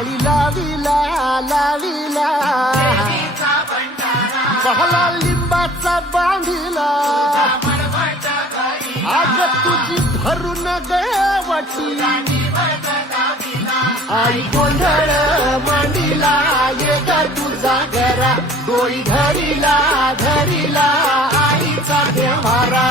माळी लाविला लाविला पहला लिंबाचा बांधिला आज तुझी भरून गवटी आई गोंधळ मांडीला ये ग तुझा घरा डोई धरीला धरीला आईचा देवारा